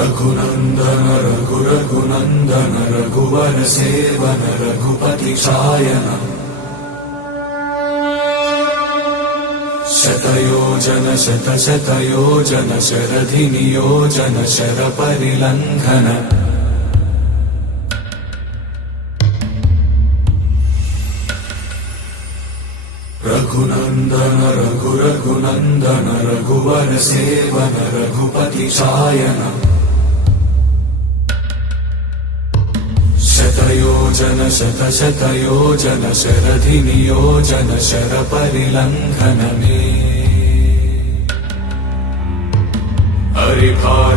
रघुनन्दन रघुरघुनन्दन रघुवर seven Raghupati Shayan शतयोजन शतशतयोजन शरधि नियोजन शरपरिलङ्घन रघुनन्दन रघुरघुनन्दन रघुवर seven Raghupati Shayan शतयोजन शतशतयोजन शरधि नियोजन शरपरिलङ्घन मे हरिभाज